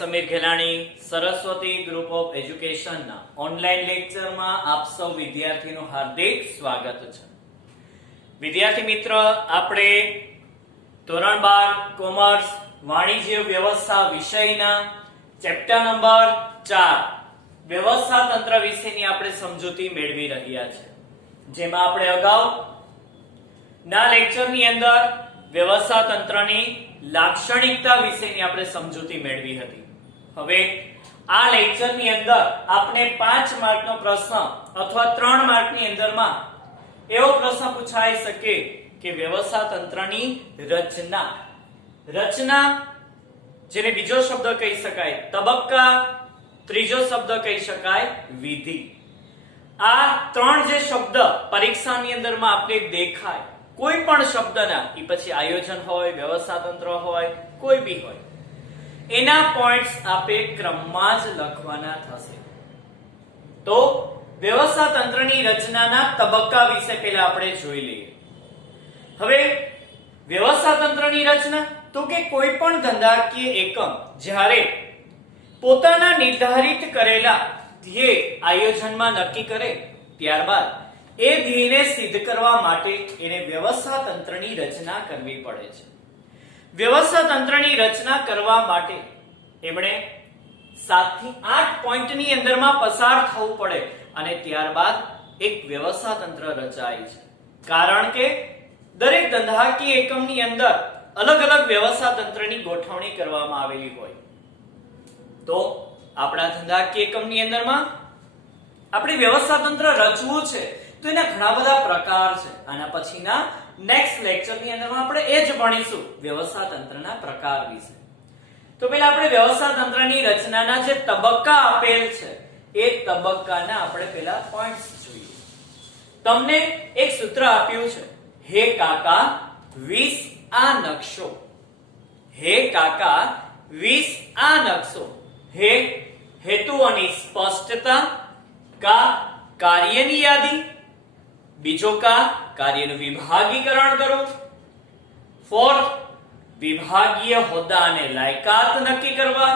Sameer Ghelani Saraswati group of education ना online lecture में आप सौ विद्यार्थीનું हार्दिक स्वागत છે। विद्यार्थी मित्र આપણે ધોરણ 12 કોમર્સ વાણિજ્ય વ્યવસ્થા વિષયના ચેપ્ટર નંબર 4 વ્યવસ્થા તંત્ર વિશેની આપણે સમજૂતી મેળવી રહ્યા છે, જેમાં આપણે અગાઉ ના લેક્ચરની અંદર વ્યવસ્થા તંત્રની લાક્ષણિકતા વિશેની આપણે સમજૂતી મેળવી હતી। હવે આ લેક્ચરની અંદર આપણે 5 માર્કનો પ્રશ્ન અથવા 3 માર્કની અંદરમાં એવો પ્રશ્ન પૂછાઈ શકે કે વ્યવસ્થા તંત્રની રચના જેને બીજો શબ્દ કહી શકાય તબક્કા, ત્રીજો શબ્દ કહી શકાય વિધિ। આ 3 જે શબ્દ પરીક્ષાની અંદરમાં આપણે દેખાય કોઈ પણ શબ્દના ઈ પછી આયોજન હોય, વ્યવસ્થા તંત્ર હોય, કોઈ બી હોય, એના પોઈન્ટ્સ આપે ક્રમમાં જ લખવાના થશે। તો વ્યવસ્થા તંત્રની રચનાના તબક્કા વિશે પહેલા આપણે જોઈ લઈએ। હવે વ્યવસ્થા તંત્રની રચના તો કે કોઈ પણ ધંધાકીય એકમ જ્યારે પોતાના નિર્ધારિત કરેલા ધ્યેય આયોજનમાં નક્કી કરે ત્યારબાદ એ ધ્યેયને સિદ્ધ કરવા માટે એને વ્યવસ્થા તંત્રની રચના કરવી પડે છે। વ્યવસ્થા તંત્રની રચના કરવા માટે એમણે 7 થી 8 પોઈન્ટની અંદરમાં પસાર થવું પડે અને ત્યારબાદ એક વ્યવસ્થા તંત્ર રચાય છે, કારણ કે દરેક ધંધાકીય એકમની અંદર અલગ અલગ વ્યવસ્થા તંત્રની ગોઠવણી કરવામાં આવેલી હોય। તો આપણા ધંધાકીય એકમની અંદરમાં આપણે વ્યવસ્થા તંત્ર રચવું છે તો એના ઘણા બધા પ્રકાર છે। આના પછીના નેક્સ્ટ લેક્ચરની અંદરમાં આપણે એ જ ભણીશું વ્યવસ્થા તંત્રના પ્રકાર વિશે। તો પહેલા આપણે વ્યવસ્થા તંત્રની રચનાના જે તબક્કા આપેલ છે એ તબક્કાના આપણે પહેલા પોઈન્ટ્સ જોઈએ। તમને એક સૂત્ર આપ્યું છે, હે કાકા 20 આ નકશો। હે કાકા 20 આ નકશો। હે હેતુઓની સ્પષ્ટતા, કા કાર્યની યાદી, બીજો કા કાર્યનું વિભાગીકરણ કરો, ફોર્થ વિભાગીય હોદ્દા અને લાયકાત નક્કી કરવા,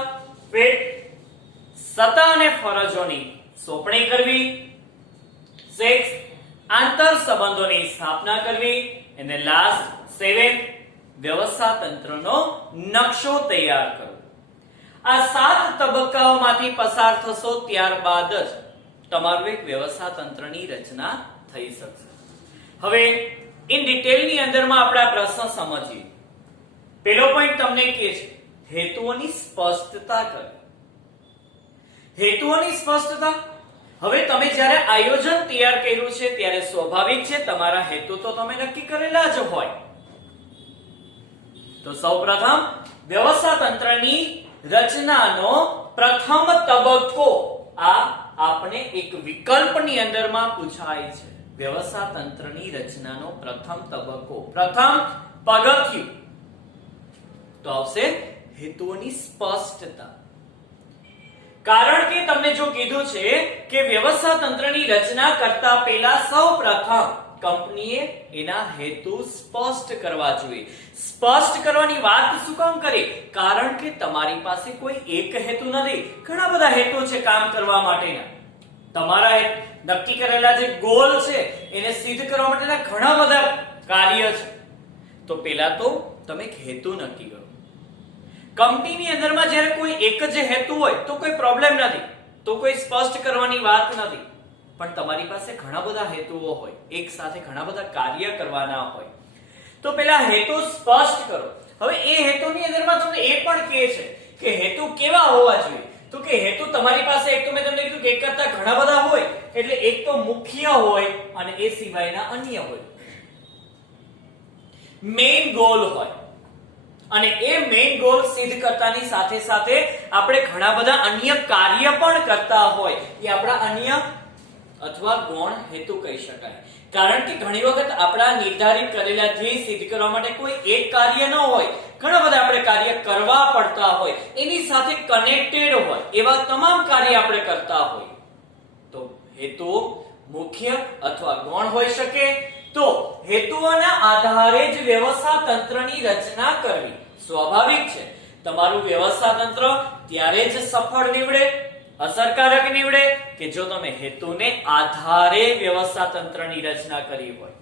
ફિફ્થ સત્તા અને ફરજોની સોંપણી કરવી, સિક્સ આંતર સંબંધોની સ્થાપના કરવી અને લાસ્ટ સેવન્થ વ્યવસ્થા તંત્રનો નકશો તૈયાર કરો। આ 7 તબક્કાઓમાંથી પસાર થશો ત્યારબાદ જ તમારું એક વ્યવસ્થા તંત્રની રચના થઈ શકશે। હવે ઇન ડિટેલની અંદરમાં આપણે આ પ્રશ્ન સમજીએ। પહેલો પોઈન્ટ તમને કહે છે હેતુઓની સ્પષ્ટતા કરો। હેતુઓની સ્પષ્ટતા, હવે તમે જ્યારે આયોજન તૈયાર કર્યું છે ત્યારે સ્વાભાવિક છે તમારા હેતુ તો તમે નક્કી કરેલા જ હોય। તો સૌપ્રથમ વ્યવસ્થા તંત્રની રચનાનો પ્રથમ તબક્કો આ આપણે એક વિકલ્પની અંદરમાં પૂછાય છે। વ્યવસ્થા તંત્રની રચનાનો પ્રથમ તબક્કો, પ્રથમ પગથિયું તો આવશે હેતુઓની સ્પષ્ટતા। કારણ કે તમને જો કીધું છે કે વ્યવસ્થા તંત્રની રચના કરતા પહેલા સૌપ્રથમ કંપનીએ એના હેતુ સ્પષ્ટ કરવા જોઈએ। સ્પષ્ટ કરવાની વાત શું કામ કરી? કારણ કે તમારી પાસે કોઈ એક હેતુ નથી, ઘણા બધા હેતુ છે કામ કરવા માટેના। તમારા નક્કી કરેલા જે ગોલ છે એને સિદ્ધ કરવા માટેના ઘણા બધા કાર્ય છે। તો પહેલા તો તમે એક હેતુ નક્કી કરો। કંપનીની અંદરમાં જ્યારે કોઈ એક જ હેતુ હોય તો કોઈ પ્રોબ્લેમ નથી, તો કોઈ સ્પષ્ટ કરવાની વાત નથી, પણ તમારી પાસે ઘણા બધા હેતુઓ હોય, એક સાથે ઘણા બધા કાર્ય કરવાના હોય, તો પહેલા હેતુ સ્પષ્ટ કરો। હવે એ હેતુની અંદરમાં તમને એ પણ કહે છે કે હેતુ કેવા હોવા જોઈએ, તો કે હેતુ તમારી પાસે એક તો મેં તમને કીધું કે એક કરતા ઘણા બધા હોય, એટલે એક તો મુખ્ય હોય અને એ સિવાયના અન્ય હોય, મેઇન ગોલ હોય, અને એ મેઇન ગોલ સિદ્ધ કરતાની સાથે સાથે આપણે ઘણા બધા અન્ય કાર્ય પણ કરતા હોય, એ આપણા અન્ય અથવા ગૌણ હેતુ કહી શકાય। કારણ કે ઘણી વખત આપણા નિર્ધારિત કરેલા ધ્યેય સિદ્ધ કરવા માટે કોઈ એક કાર્ય ન હોય, ઘણા બધા આપણે કાર્ય કરવા પડતા હોય, એની સાથે કનેક્ટેડ હોય એવા તમામ કાર્ય આપણે કરતા હોય, તો હેતુ મુખ્ય અથવા ગૌણ હોઈ શકે। તો હેતુઓના આધારે જ વ્યવસ્થા તંત્રની રચના કરવી સ્વાભાવિક છે। તમારું વ્યવસ્થા તંત્ર ત્યારે જ સફળ નીવડે, અસરકારક નીવડે કે જો તમે હેતુને આધારે વ્યવસ્થા તંત્રની રચના કરી હોય.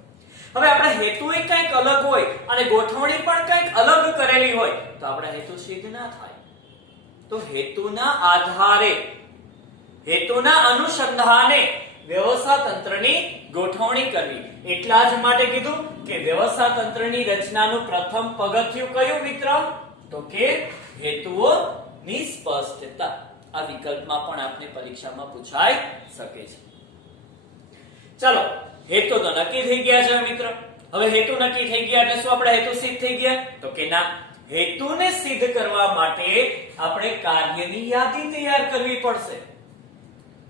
હવે આપણા હેતુ એ કંઈક અલગ હોય અને ગોઠવણી પણ કંઈક અલગ કરેલી હોય તો આપણા હેતુ સિદ્ધ ના થાય. તો હેતુના આધારે, હેતુના અનુસંધાને વ્યવસ્થા તંત્રની ગોઠવણી કરવી. એટલા જ માટે કીધું કે વ્યવસ્થા તંત્રની રચનાનું પ્રથમ પગથિયું કયું મિત્ર? તો કે હેતુઓની સ્પષ્ટતા. આ વિકલ્પમાં પણ આપને પરીક્ષામાં પૂછાઈ શકે છે. ચાલો, હેતુ તો નક્કી થઈ ગયા છે મિત્ર. હવે હેતુ નક્કી થઈ ગયા એટલે શું આપણા હેતુ સિદ્ધ થઈ ગયા? તો કે ના. હેતુને સિદ્ધ કરવા માટે આપણે કાર્યની યાદી તૈયાર કરવી પડશે.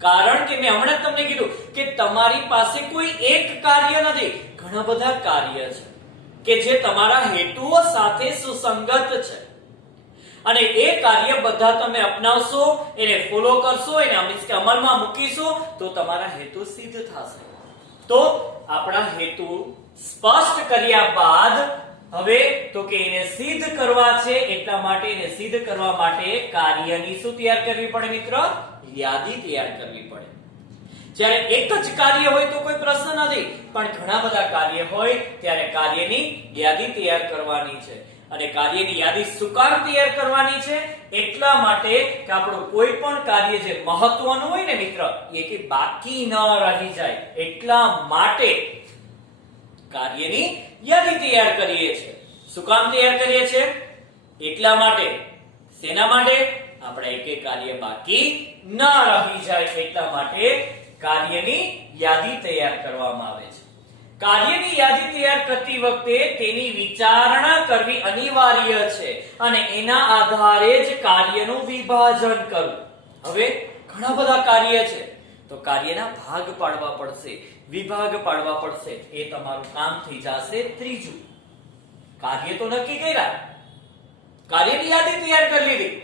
કારણ કે મેં હમણાં તમને કીધું કે તમારી પાસે કોઈ એક કાર્ય નથી, ઘણા બધા કાર્ય છે કે જે તમારા હેતુઓ સાથે સુસંગત છે અને એ કાર્ય બધા તમે અપનાવશો, એને ફોલો કરશો, એને અમલમાં મૂકીશો તો તમારા હેતુ સિદ્ધ થશે. તો આપણા હેતુ સ્પષ્ટ કર્યા બાદ હવે તો કે એને સિદ્ધ કરવા છે, એટલા માટે એને સિદ્ધ કરવા માટે કાર્યની શું તૈયાર કરવી પડે મિત્ર? યાદી તૈયાર કરવી પડે. જ્યારે એક જ કાર્ય હોય તો કોઈ પ્રશ્ન નથી, પણ ઘણા બધા કાર્ય હોય ત્યારે કાર્યની યાદી તૈયાર કરવાની છે. અને કાર્યની યાદી શું કામ તૈયાર કરવાની છે? એટલા માટે કે આપણું કોઈ પણ કાર્ય જે મહત્વનું હોય ને મિત્ર એ કે બાકી ન રહી જાય, એટલા માટે કાર્યની યાદી તૈયાર કરીએ છીએ. શું કામ તૈયાર કરીએ છીએ? એટલા માટે. શેના માટે? આપણે એક કાર્ય બાકી ન રહી જાય એટલા માટે કાર્યની યાદી તૈયાર કરવામાં આવે છે. કાર્યની યાદી તૈયાર કરતી વખતે તેની વિચારણા કરવી અનિવાર્ય છે અને એના આધારે જ કાર્યનું વિભાજન કરવું. હવે ઘણા બધા કાર્ય છે તો કાર્યના ભાગ પાડવા પડશે, વિભાગ પાડવા પડશે. એ તમારું કામ થઈ જશે ત્રીજું. કાર્ય તો નક્કી કર્યા, કાર્યની યાદી તૈયાર કરી લીધી,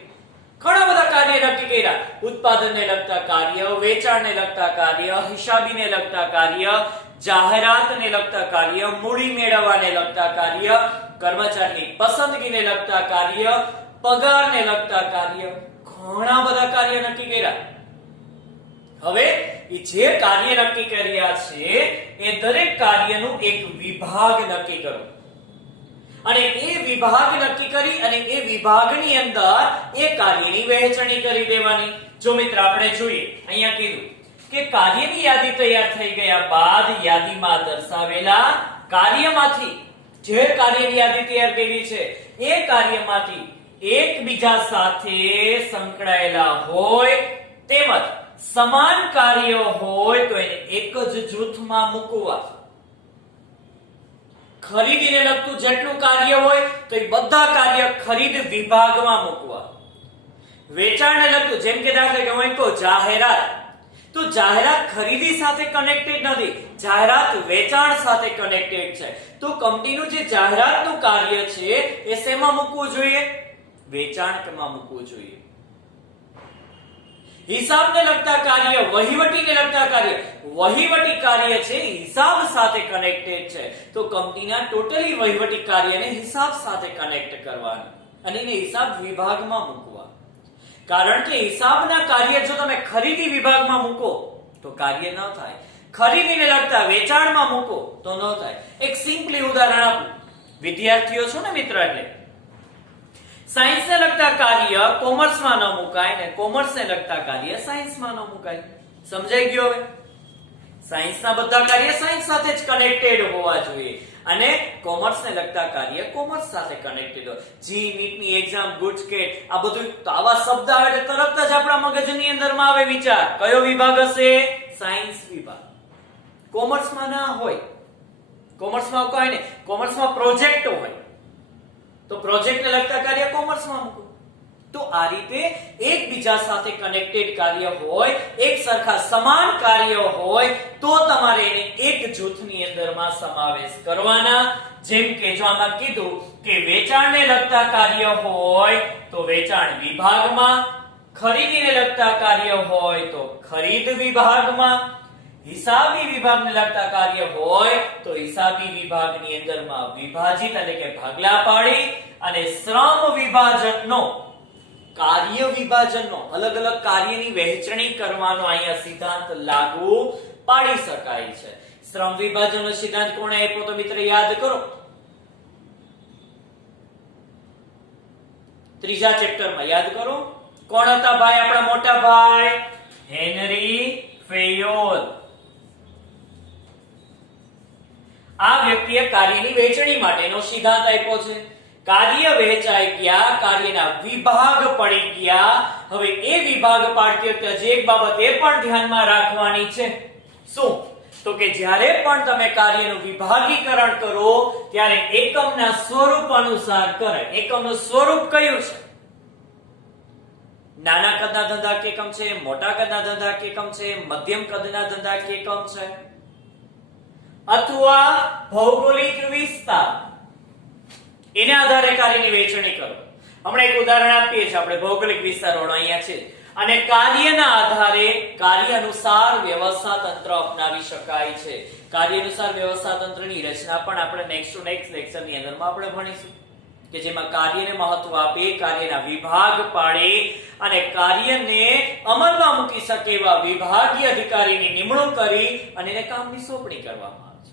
ઘણા બધા કાર્ય નક્કી કર્યા. ઉત્પાદનને લગતા કાર્ય, વેચાણને લગતા કાર્ય, હિસાબીને લગતા કાર્ય, જાહેરાતને લગતા કાર્ય, મૂડી મેળવવાને લગતા કાર્ય, કર્મચારીની પસંદગીને લગતા કાર્ય, પગારને લગતા કાર્ય, ઘણા બધા કાર્ય નક્કી કર્યા. હવે એ જે કાર્ય નક્કી કર્યા છે એ દરેક કાર્યનું એક વિભાગ નક્કી કરો અને એ વિભાગ નક્કી કરી અને એ વિભાગની અંદર એ કાર્યની વહેંચણી કરી દેવાની. જો મિત્ર આપણે જોઈએ, અહીંયા કીધું કે કાર્યની યાદી તૈયાર થઈ ગયા બાદ યાદીમાં દર્શાવેલા કાર્યમાંથી, જે કાર્યની યાદી તૈયાર કરી છે એ કાર્યમાંથી એકબીજા સાથે સંકળાયેલા હોય તેમજ સમાન કાર્યો હોય તો એને એક જ જૂથમાં મૂકવા. ખરીદીને લગતું જેટલું કાર્ય હોય તો એ બધા કાર્ય ખરીદ વિભાગમાં મૂકવા. વેચાણને લગતું, જેમ કે દાખલા કે હું કહું જાહેરાત, તો જાહેરાત ખરીદી સાથે કનેક્ટેડ નથી, જાહેરાત વેચાણ સાથે કનેક્ટેડ છે. તો કંપનીનું જે જાહેરાતનું કાર્ય છે એ શેમાં મૂકવું જોઈએ? વેચાણમાં મૂકવું જોઈએ. હિસાબને લગતા કાર્ય, વહીવટીને લગતા કાર્ય, વહીવટી કાર્ય છે હિસાબ સાથે કનેક્ટેડ છે તો કંપનીના ટોટલી વહીવટી કાર્યને હિસાબ સાથે કનેક્ટ કરવાનું અને એને હિસાબ વિભાગમાં મૂકવા. કારણ કે હિસાબના કાર્ય જો તમે ખરીદી વિભાગમાં મૂકો તો કાર્ય ન થાય, ખરીદીને લગતા વેચાણમાં મૂકો તો ન થાય. એક સિમ્પલી ઉદાહરણ આપું. વિદ્યાર્થીઓ છો ને મિત્ર, એટલે સાયન્સને લગતા કાર્ય કોમર્સમાં ન મુકાય ને કોમર્સને લગતા કાર્ય સાયન્સમાં ન મુકાય. સમજાઈ ગયો? હવે સાયન્સના બધા કાર્ય સાયન્સ સાથે જ કનેક્ટેડ હોવા જોઈએ અને કોમર્સને લગતા કાર્ય કોમર્સ સાથે કનેક્ટેડ હોય. જી નીટની એક્ઝામ, ગુજકેટ, આ બધું તો આવા શબ્દ આવે એટલે તરત જ આપણા મગજની અંદરમાં આવે વિચાર, કયો વિભાગ હશે? સાયન્સ વિભાગ. કોમર્સમાં ના હોય, કોમર્સમાં કોઈ નહીં, કોમર્સમાં પ્રોજેક્ટ હોય તો પ્રોજેક્ટને લગતા કાર્ય કોમર્સમાં મૂકો. તો આ રીતે એકબીજા સાથે કનેક્ટેડ કાર્ય હોય, એક સરખા સમાન કાર્ય હોય તો તમારે એને એક જૂથની અંદરમાં સમાવેશ કરવાના. જેમ કે જો આમાં કીધું કે વેચાણને લગતા કાર્ય હોય તો વેચાણ વિભાગમાં, ખરીદીને લગતા કાર્ય હોય તો ખરીદ વિભાગમાં, હિસાબી વિભાગને લગતા કાર્ય હોય તો હિસાબી વિભાગની અંદરમાં વિભાજિત એટલે કે ભાગલા પાડી અને શ્રમ વિભાજનનો કાર્ય વિભાજનનો અલગ અલગ કાર્યની વહેંચણી કરવાનો અહીંયા સિદ્ધાંત લાગુ પાડી શકાય છે. શ્રમ વિભાજનનો સિદ્ધાંત કોણે આપ્યો તો મિત્ર યાદ કરો. ત્રીજા ચેપ્ટરમાં યાદ કરો. કોણ હતા ભાઈ? આપણા મોટા ભાઈ હેનરી ફેયોલ. આ વ્યક્તિએ કાર્યની વહેંચણી માટેનો સિદ્ધાંત આપ્યો છે. કાર્ય વહેંચાઈ ગયા, કાર્યના વિભાગ પડી ગયા. હવે એ વિભાગ પાડતી વખતે હજી એક બાબત એ પણ ધ્યાનમાં રાખવાની છે. શું? તો કે જ્યારે પણ તમે કાર્યનું વિભાગીકરણ કરો ત્યારે એકમના સ્વરૂપ અનુસાર કરાય. એકમનું સ્વરૂપ કયું છે? નાના કદના ધંધાકીય એકમ છે, મોટા કદના ધંધાકીય એકમ છે, મધ્યમ કદના ધંધાકીય એકમ છે, અથવા ભૌગોલિક વિસ્તાર. એના આધારે કાર્યની વહેંચણી કરો. હમણાં એક ઉદાહરણ આપીએ છીએ આપણે ભૌગોલિક વિસ્તારોનો અહીંયા છે. અને કાર્યના આધારે કાર્ય અનુસાર વ્યવસ્થા તંત્ર અપનાવી શકાય છે. કાર્ય અનુસાર વ્યવસ્થા તંત્રની રચના પણ આપણે નેક્સ્ટ લેક્ચરની અંદરમાં આપણે ભણીશું કે જેમાં કાર્યને મહત્વ આપી, કાર્યના વિભાગ પાડી અને કાર્યને અમલમાં મૂકી શકે એવા વિભાગીય અધિકારીની નિમણૂક કરી અને એને કામની સોંપણી કરવામાં આવે છે.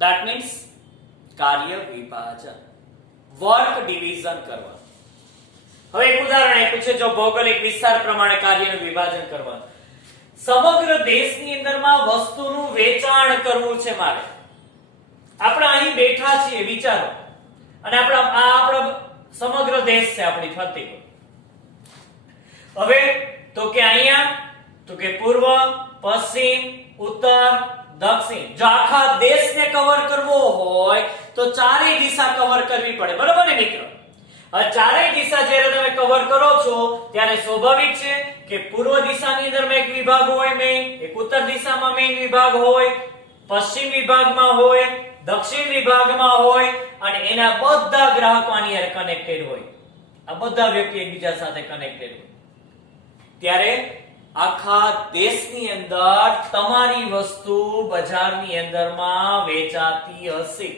ધેટ મીન્સ કાર્ય વિભાજન, વર્ક ડિવિઝન કરવા. હવે એક ઉદાહરણ આપ્યું છે. જો ભૌગોલિક વિસ્તાર પ્રમાણે કાર્યનું વિભાજન કરવાનું, સમગ્ર દેશની અંદરમાં વસ્તુનું વેચાણ કરવું છે મારે. આપણે અહીં બેઠા છીએ, વિચારો, અને આપણો સમગ્ર દેશ છે આપણી ફરતી. હવે તો કે અહીંયા તો કે પૂર્વ, પશ્ચિમ, ઉત્તર, દક્ષિણ. જો આખા દેશને કવર કરવો હોય તો ચારેય દિશા કવર કરવી પડે, બરોબર ને મિત્રો? હવે ચારેય દિશા જ્યારે તમે કવર કરો છો ત્યારે સ્વાભાવિક છે કે પૂર્વ દિશાની અંદર એક વિભાગ હોય મેઇન, એક ઉત્તર દિશામાં મેઇન વિભાગ હોય, પશ્ચિમ વિભાગમાં હોય, દક્ષિણ વિભાગમાં હોય અને એના બધા ગ્રાહકો આની હારે કનેક્ટેડ હોય. આ બધા વ્યક્તિ એકબીજા સાથે કનેક્ટેડ હોય. ત્યારે આખા દેશની અંદર તમારી વસ્તુ બજારની અંદરમાં વેચાતી હશે.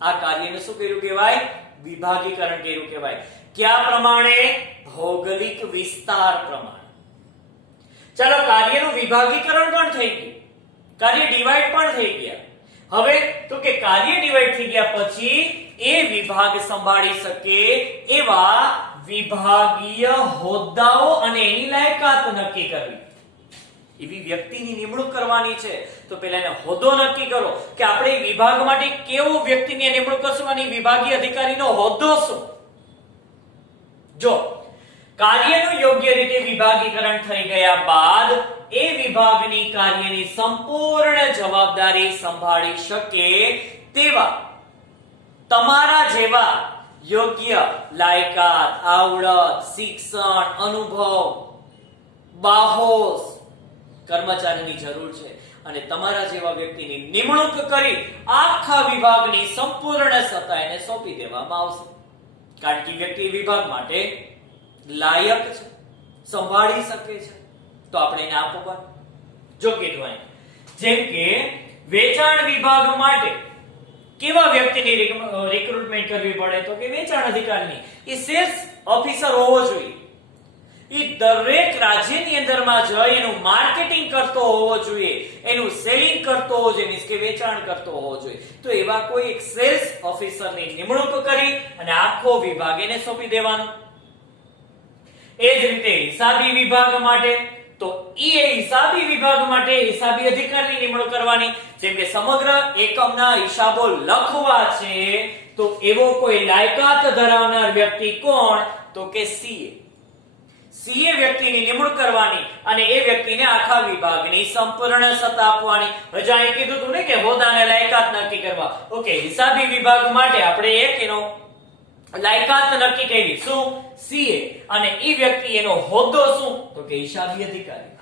આ કાર્યને શું કર્યું કહેવાય? વિભાગીકરણ કર્યું કહેવાય. કયા પ્રમાણે? ભૌગોલિક વિસ્તાર પ્રમાણે. ચાલો, કાર્યનું વિભાગીકરણ પણ થઈ ગયું, કાર્ય ડિવાઈડ પણ થઈ ગયા. હવે તો કે કાર્ય ડિવાઈડ થઈ ગયા પછી એ વિભાગ સંભાળી શકે એવા વિભાગીય હોદ્દાઓ અને એની લાયકાત નક્કી કરવી. એવી વ્યક્તિની નિમણૂક કરવાની છે. તો પહેલા એને હોદ્દો નક્કી કરો કે આપણે વિભાગ માટે કેવો વ્યક્તિની નિમણૂક કરશું અને વિભાગીય અધિકારીનો હોદ્દો શું. જો કાર્યનું યોગ્ય રીતે વિભાગીકરણ થઈ ગયા બાદ એ વિભાગની કાર્યની સંપૂર્ણ જવાબદારી સંભાળી શકે તેવા તમારા જેવા યોગ્ય લાયકાત, આવડત, શિક્ષણ, અનુભવ, બાહોશ કર્મચારીની જરૂર છે. અને તમારા જેવા વ્યક્તિની નિમણૂક કરી આખા વિભાગની સંપૂર્ણ સત્તા એને સોંપી દેવામાં આવશે. કારણ કે વ્યક્તિ વિભાગ માટે લાયક છે, સંભાળી શકે છે, તો આપણે એને આપવું. જો કીધું જેમ કે વેચાણ વિભાગ માટે કેવા વ્યક્તિની રિક્રુટમેન્ટ કરવી પડે? તો કે વેચાણ અધિકારીની. એ સેલ્સ ઓફિસર હોવો જોઈએ. એ દરેક રાજ્યની અંદરમાં જઈ એનું માર્કેટિંગ કરતો હોવો જોઈએ, એનું સેલિંગ કરતો હોવો જોઈએ, મીન્સ કે વેચાણ કરતો હોવો જોઈએ. તો એવા કોઈ એક સેલ્સ ઓફિસરની નિમણૂક કરી અને આખો વિભાગ એને સોંપી દેવાનો. એ જ રીતે હિસાબી વિભાગ માટે તો હિસાબી વિભાગ માટે હિસાબી અધિકારીની નિમણૂક કરવાની. જેમ કે સમગ્ર એકમના હિસાબો લખવા છે તો એવો કોઈ લાયકાત ધરાવનાર વ્યક્તિ કોણ? તો કે સીએ. સીએ વ્યક્તિની નિમણૂક કરવાની અને એ વ્યક્તિને આખા વિભાગની સંપૂર્ણ સત્તા આપવાની. હજી અહીં કીધું હતું ને કે હોદ્દાને લાયકાત નક્કી કરવા. ઓકે, હિસાબી વિભાગ માટે આપણે એક એનો લાયકાત નક્કી કરી. શું? સીએ. અને એ વ્યક્તિ એનો હોદ્દો શું? તો કે હિસાબી અધિકારી,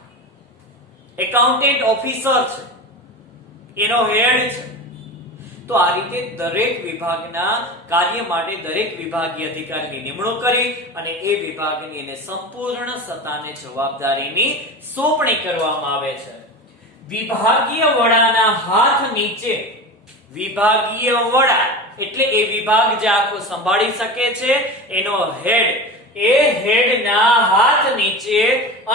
એકાઉન્ટન્ટ ઓફિસર છે, એનો હેડ છે. તો આ રીતે દરેક વિભાગના કાર્ય માટે દરેક વિભાગીય અધિકારીની નિમણૂક કરી અને એ વિભાગની એને સંપૂર્ણ સત્તાને જવાબદારીની સોંપણી કરવામાં આવે છે. વિભાગીય વડાના હાથ નીચે, વિભાગીય વડા એટલે એ વિભાગ જે આખો સંભાળી શકે છે એનો હેડ, એ હેડના હાથ નીચે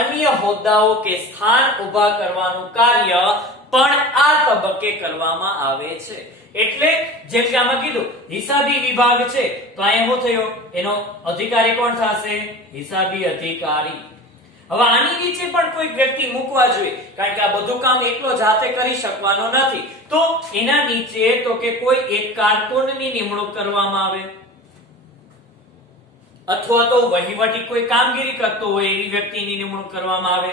અન્ય હોદ્દાઓ કે સ્થાન ઊભા કરવાનું કાર્ય પણ આ તબક્કે કરવામાં આવે છે. એટલે જેમ કે આમાં કીધું હિસાબી વિભાગ છે તો અહીંયા શું થયો, એનો અધિકારી કોણ થશે, હિસાબી અધિકારી. હવે આની નીચે પણ કોઈ વ્યક્તિ મૂકવા જોઈએ, કારણ કે આ બધું કામ એકલો જાતે કરી શકવાનો નથી. તો એના નીચે તો કે કોઈ એક કારકુનની નિમણૂક કરવામાં આવે, અથવા તો વહીવટી કોઈ કામગીરી કરતો હોય એવી વ્યક્તિની નિમણૂક કરવામાં આવે.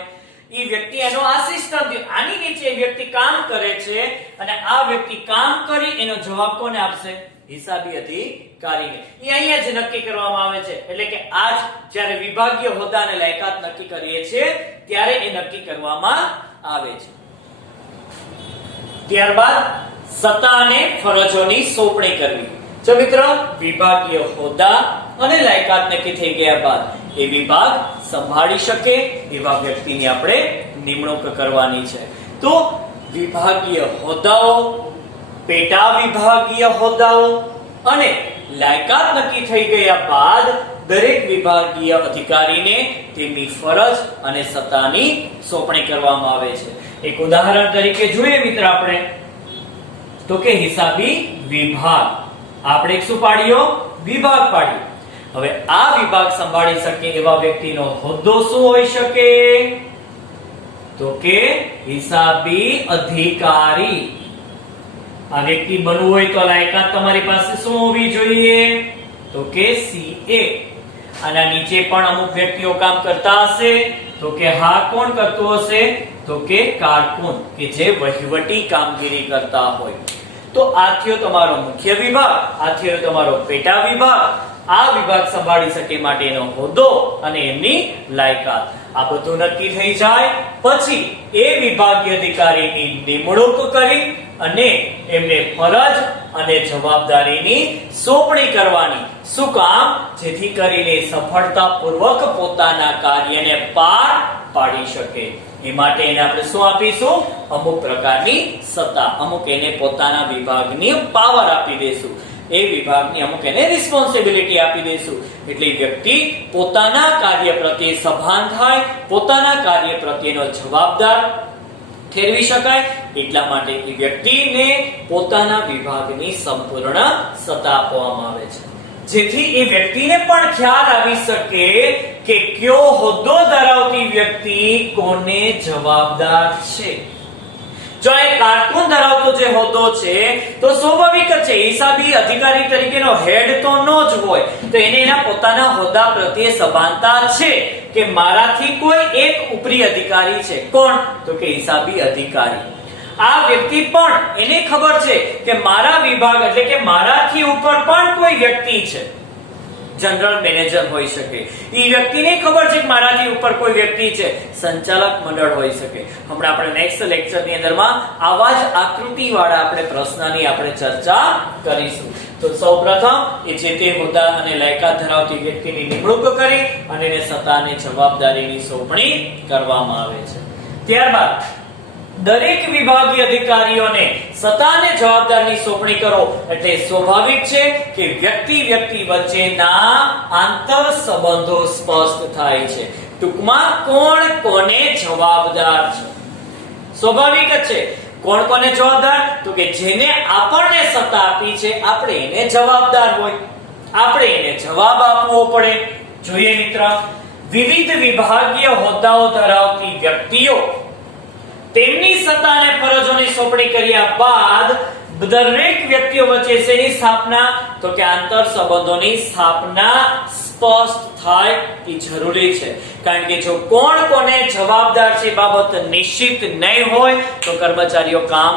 એ વ્યક્તિ એનો આસિસ્ટન્ટ, આની નીચે વ્યક્તિ કામ કરે છે અને આ વ્યક્તિ કામ કરી એનો જવાબ કોને આપશે, હિસાબી અધિકારીને. એ અહીંયા જ નક્કી કરવામાં આવે છે. એટલે કે આજ જ્યારે વિભાગીય હોદ્દા અને લાયકાત નક્કી કરીએ છીએ ત્યારે એ નક્કી કરવામાં આવે છે. ત્યારબાદ સત્તા અને ફરજોની સોંપણી કરવી. જો મિત્રો વિભાગીય હોદ્દા અને લાયકાત નક્કી થઈ ગયા બાદ એ વિભાગ સંભાળી શકે એવા વ્યક્તિની આપણે નિમણૂક કરવાની છે. તો વિભાગીય હોદ્દાઓ, પેટા વિભાગીય હોદ્દાઓ અને લાયકાત નક્કી થઈ ગયા બાદ દરેક વિભાગીય અધિકારીને તેમની ફરજ અને સત્તાની સોંપણી કરવામાં આવે છે. એક ઉદાહરણ તરીકે જોઈએ મિત્ર આપણે, તો કે હિસાબી વિભાગ. આપણે શું પાડ્યો, વિભાગ પાડ્યો. હવે આ વિભાગ સંભાળી શકે એવા વ્યક્તિનો હોદ્દો શું હોઈ શકે, તો કે હિસાબી અધિકારી. આ વ્યક્તિ બનવું હોય તો લાયકાત તમારી પાસે શું હોવી જોઈએ, તો કે CA. આના નીચે પણ અમુક વ્યક્તિઓ કામ કરતા હશે, તો કે હા, કોણ કરતું હશે, તો કે કારકુન, કે જે વહીવટી કામગીરી કરતા હોય. તો આ થયો તમારો મુખ્ય વિભાગ, આ થયો તમારો પેટા વિભાગ. આ વિભાગ સંભાળી શકે માટેનો હોદ્દો અને એમની લાયકાત. આ બધું નક્કી થઈ જાય પછી એ વિભાગીય અધિકારીની નિમણૂક કરી અને એમને ફરજ અને જવાબદારીની સોંપણી કરવાની. શું કામ, જેથી કરીને સફળતાપૂર્વક પોતાના કાર્યને પાર પાડી શકે. એ માટે એને આપણે શું આપીશું, અમુક પ્રકારની સત્તા, અમુક એને પોતાના વિભાગની પાવર આપી દેશું, એ વિભાગની અમુક એને રિસ્પોન્સિબિલિટી આપી દેશું. એટલે વ્યક્તિ પોતાના કાર્ય પ્રત્યે સભાન થાય, પોતાના કાર્ય પ્રત્યેનો જવાબદાર ઠેરવી શકાય. એટલા માટે એ વ્યક્તિને પોતાના વિભાગની સંપૂર્ણ સત્તા આપવામાં આવે છે, જેથી એ વ્યક્તિને પણ ખ્યાલ આવી શકે કે કયો હોદ્દો ધરાવતી વ્યક્તિ કોને જવાબદાર છે. જો એ કારકુન ધરાવતો જે હોદ્દો છે તો સ્વાભાવિક છે હિસાબી અધિકારી તરીકેનો હેડ તો નો જ હોય, તો એને એના પોતાના હોદ્દા પ્રત્યે સભાનતા છે કે મારાથી કોઈ એક ઉપરી અધિકારી છે. કોણ, તો કે હિસાબી અધિકારી. આ વ્યક્તિ પણ એને ખબર છે કે મારા વિભાગ એટલે કે મારાથી ઉપર પણ કોઈ વ્યક્તિ છે, જનરલ મેનેજર હોઈ શકે. એ વ્યક્તિને ખબર છે કે મારાથી ઉપર કોઈ વ્યક્તિ છે, સંચાલક મંડળ હોઈ શકે. હમણાં આપણે નેક્સ્ટ લેક્ચરની અંદરમાં આવા જ આકૃતિવાળા આપણે પ્રશ્નની આપણે ચર્ચા કરીશું. તો સૌપ્રથમ એ જે તે હોદ્દા અને લાયકાત ધરાવતી વ્યક્તિની નિમણૂક કરી અને એને સત્તા અને જવાબદારીની સોંપણી કરવામાં આવે છે. ત્યારબાદ દરેક વિભાગીય અધિકારીઓને સત્તા અને જવાબદારીની સોંપણી કરો એટલે સ્વાભાવિક છે કે વ્યક્તિ વચ્ચેના આંતર સંબંધો સ્પષ્ટ થાય છે. ટૂંકમાં કોણ કોને જવાબદાર છે, સ્વાભાવિક જ છે. કોણ કોને જવાબદાર, તો કે જેને આપણને સત્તા આપી છે આપણે એને જવાબદાર હોય, આપણે એને જવાબ આપવો પડે. જોઈએ મિત્ર, વિવિધ વિભાગીય હોદ્દાઓ ધરાવતી વ્યક્તિઓ તેમની સત્તા અને ફરજોની સોંપણી કર્યા બાદ દરેક વ્યક્તિઓ વચ્ચે શેની સ્થાપના, તો કે આંતર સંબંધોની સ્થાપના સ્પષ્ટ થાય એ જરૂરી છે. કારણ કે જો કોણ કોને જવાબદાર છે બાબત નિશ્ચિત નહીં હોય તો કર્મચારીઓ કામ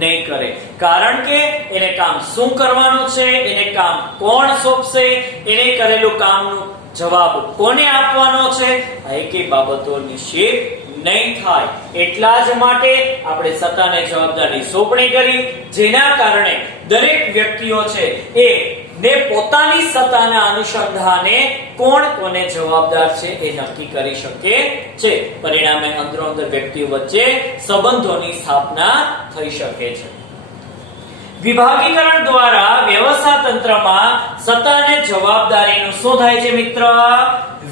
નહીં કરે. કારણ કે એને કામ શું કરવાનું છે, એને કામ કોણ સોંપશે, એને કરેલું કામનું જવાબ કોને આપવાનો છે, આ એકે બાબતો નિશ્ચિત નહીં થાય. એટલા જ માટે આપણે સત્તા અને જવાબદારી સોંપણી કરી, જેના કારણે દરેક વ્યક્તિઓ છે એ ને પોતાની સત્તાના અનુસંધાને કોણ કોને જવાબદાર છે એ નક્કી કરી શકે છે. પરિણામે અંદરોઅંદર વ્યક્તિઓ વચ્ચે સંબંધોની સ્થાપના થઈ શકે છે. વિભાગીકરણ દ્વારા વ્યવસ્થા તંત્રમાં સત્તા અને જવાબદારીનું શું થાય છે મિત્ર?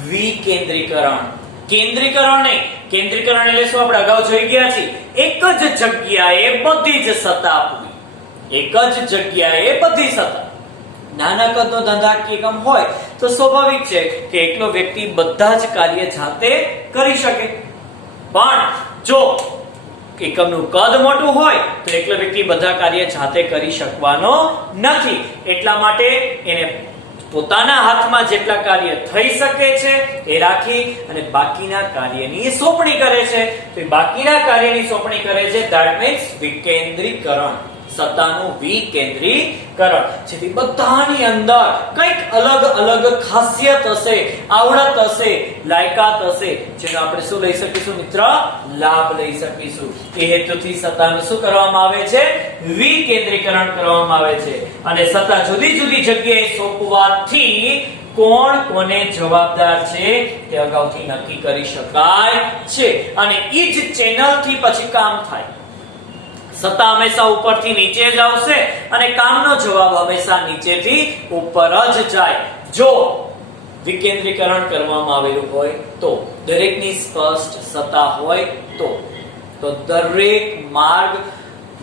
વિકેન્દ્રીકરણ. કેન્દ્રીકરણ નહીં. કેન્દ્રીકરણ એટલે શું? આપણે અગાઉ જોઈ ગયા છીએ. એક જ જગ્યાએ બધી જ સત્તા આપવી. એક જ જગ્યાએ બધી સત્તા. નાના કદનો ધંધાકીય એકમ હોય તો સ્વાભાવિક છે કે એકલો વ્યક્તિ બધા જ કાર્ય જાતે કરી શકે. પણ જો એકમનું કદ મોટું હોય તો એકલો વ્યક્તિ બધા કાર્ય જાતે કરી શકવાનો નથી. એટલા માટે એને પોતાના હાથમાં જેટલા કાર્ય થઈ શકે છે એ રાખી અને બાકીના કાર્યની સોંપણી કરે છે. તો એ બાકીના કાર્યની સોંપણી કરે છે. ધેટ મીન્સ વિકેન્દ્રીકરણ. સત્તાનું વિકેન્દ્રીકરણ. જેથી બધાની અંદર કંઈક અલગ અલગ ખાસિયત હશે, આવડત હશે, લાયકાત હશે, જેનો આપણે શું લઈ શકીશું મિત્ર? લાભ લઈ શકીશું. એ હેતુથી સત્તાનું શું કરવામાં આવે છે? વિકેન્દ્રીકરણ કરવામાં આવે છે. અને સત્તા જુદી જુદી જગ્યાએ સોંપવાથી કોણ કોને જવાબદાર છે તે અગાઉથી નક્કી કરી શકાય છે. અને ઈ જ ચેનલથી પછી કામ થાય. સત્તા હંમેશા ઉપરથી નીચે જ આવશે અને કામનો જવાબ હંમેશા નીચેથી ઉપર જ જાય. જો વિકેન્દ્રીકરણ કરવામાં આવેલું હોય તો, દરેકની સ્પષ્ટ સત્તા હોય તો દરેક માર્ગ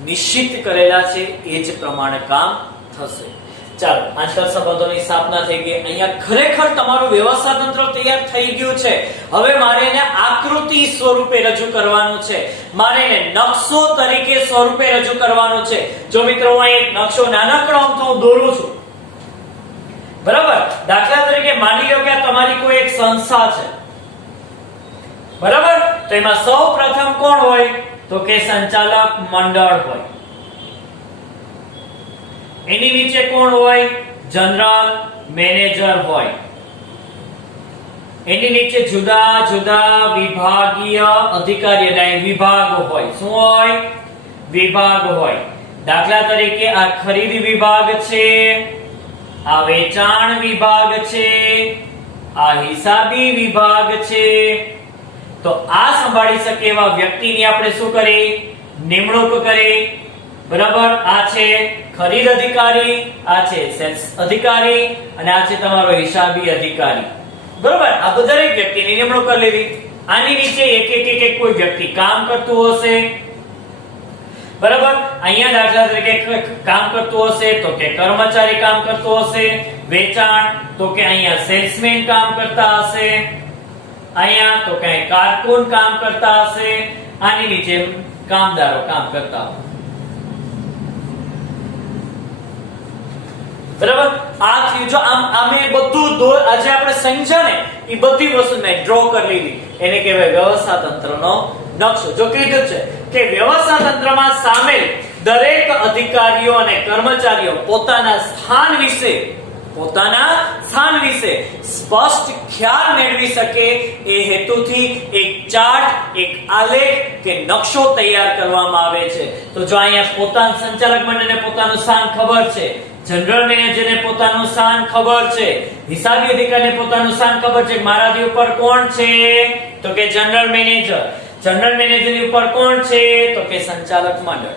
નિશ્ચિત કરેલા છે એ જ પ્રમાણે કામ થશે. ચાલો, આંતર સંબંધોની સ્થાપના થઈ ગઈ. અહીંયા ખરેખર તમારું વ્યવસ્થા તંત્ર તૈયાર થઈ ગયું છે. હવે મારે એને આકૃતિ સ્વરૂપે રજૂ કરવાનું છે. મારે એને નકશો તરીકે સ્વરૂપે રજૂ કરવાનું છે. જો મિત્રો હું એક નકશો નાનકડો તો હું દોરું છું, બરાબર? દાખલા તરીકે માની લો કે તમારી કોઈ એક સંસ્થા છે, બરાબર? તો એમાં સૌ પ્રથમ કોણ હોય? તો કે સંચાલક મંડળ હોય. એની નીચે કોણ હોય? જનરલ મેનેજર હોય. એની નીચે જુદા જુદા વિભાગીય અધિકારી અને વિભાગ હોય. શું હોય? વિભાગ હોય. દાખલા તરીકે આ ખરીદ વિભાગ છે, આ વેચાણ વિભાગ છે, આ હિસાબી વિભાગ છે. તો આ સંભાળી શકે એવા વ્યક્તિની આપણે શું કરી? નિમણૂક કરી. બરાબર? આ છે ખરીદ અધિકારી, આ છે સેલ્સ અધિકારી અને આ છે તમારો હિસાબી અધિકારી. બરાબર? આ દરેક વ્યક્તિની નિમણૂક કરી લેવી. આની નીચે એક એક કોઈ વ્યક્તિ કામ કરતું હશે, બરાબર? અહીંયા દાખલા તરીકે કામ કરતું હશે તો કે કર્મચારી કામ કરતો હશે. વેચાણ તો કે અહીંયા સેલ્સમેન કામ કરતા હશે. અહીંયા તો કે કારકુન કામ કરતા હશે. આની નીચે કામદારો કામ કરતા હશે. બરાબર? આ થયું. જો આમે બધું આજે આપણે સમજ્યા ને એ બધી વસ્તુ મેં ડ્રો કરી લીધી. એને કહેવાય વ્યવસ્થા તંત્રનો નકશો. જો કીધું છે કે વ્યવસ્થા તંત્રમાં સામેલ દરેક અધિકારીઓ અને કર્મચારીઓ પોતાના સ્થાન વિશે સ્પષ્ટ ખ્યાલ મેળવી શકે એ હેતુથી એક ચાર્ટ, એક આલેખ કે નકશો તૈયાર કરવામાં આવે છે. તો જો અહીંયા પોતાના સંચાલક મંડળને પોતાનું સ્થાન ખબર છે, જનરલ મેનેજરને પોતાનું સ્થાન ખબર છે, હિસાબી અધિકારીને પોતાનું સ્થાન ખબર છે. મારાથી ઉપર કોણ છે? તો કે જનરલ મેનેજર. જનરલ મેનેજરની ઉપર કોણ છે? તો કે સંચાલક મંડળ.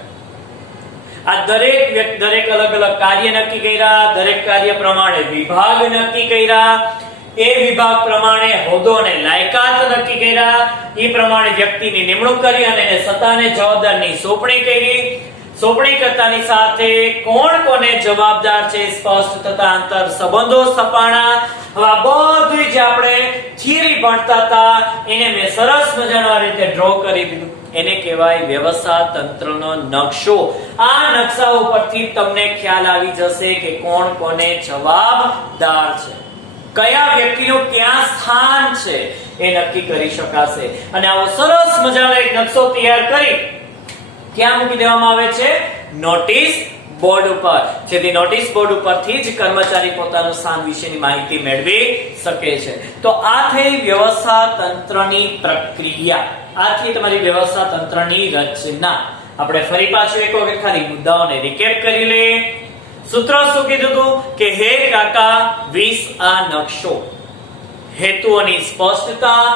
આ દરેક અલગ અલગ કાર્ય નક્કી કર્યા, દરેક કાર્ય પ્રમાણે વિભાગ નક્કી કર્યા, એ વિભાગ પ્રમાણે હોદ્દો અને લાયકાત નક્કી કર્યા, એ પ્રમાણે વ્યક્તિની નિમણૂક કરી અને એને સત્તા અને જવાબદારીની સોંપણી કરી. સોંપણી કરતાની સાથે કોણ કોને જવાબદાર છે સ્પષ્ટ થતા આંતર સંબંધો સ્થપાણા. હવે આ બધું જે આપણે થિયરી ભણતા હતા એને મેં સરસ મજાનો આ રીતે ડ્રો કરી દીધું. એને કહેવાય વ્યવસ્થા તંત્રનો નકશો. આ નકશા ઉપરથી તમને ખ્યાલ આવી જશે કે કોણ કોને જવાબદાર છે, કયા વ્યક્તિનું ક્યાં સ્થાન છે એ નક્કી કરી શકાશે. અને આવો સરસ મજાનો એક નકશો તૈયાર કરી ક્યાં મૂકી દેવામાં આવે છે? નોટિસ બોર્ડ ઉપર. જેથી નોટિસ બોર્ડ ઉપરથી જ કર્મચારી પોતાનું સ્થાન વિશેની માહિતી મેળવી શકે છે. તો આ થઈ વ્યવસ્થા તંત્રની પ્રક્રિયા. આ થઈ તમારી વ્યવસ્થા તંત્રની રચના. આપણે ફરી પાછું એક વખત ખાલી મુદ્દાઓને રિકેપ કરી લઈએ. સૂત્ર શું કીધું હતું કે હે કાકા 20 આ નકશો, હેતુઓની સ્પષ્ટતા,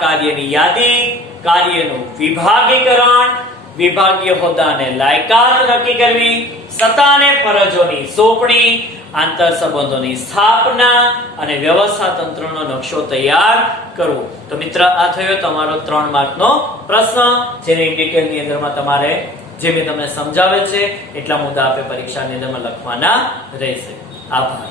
કાર્યની યાદી, કાર્યનું વિભાગીકરણ, વિભાગીય હોદ્દાને લાયકાત નક્કી કરવી, સત્તા અને ફરજોની સોંપણી, આંતર સંબંધોની સ્થાપના અને વ્યવસ્થા તંત્રનો નકશો તૈયાર કરવો. તો મિત્ર, આ થયો તમારો 3 માર્કનો પ્રશ્ન, જેને ડિટેલની અંદરમાં તમારે જે મેં તમને સમજાવેલ છે એટલા મુદ્દા આપણે પરીક્ષાની અંદરમાં લખવાના રહેશે. આભાર.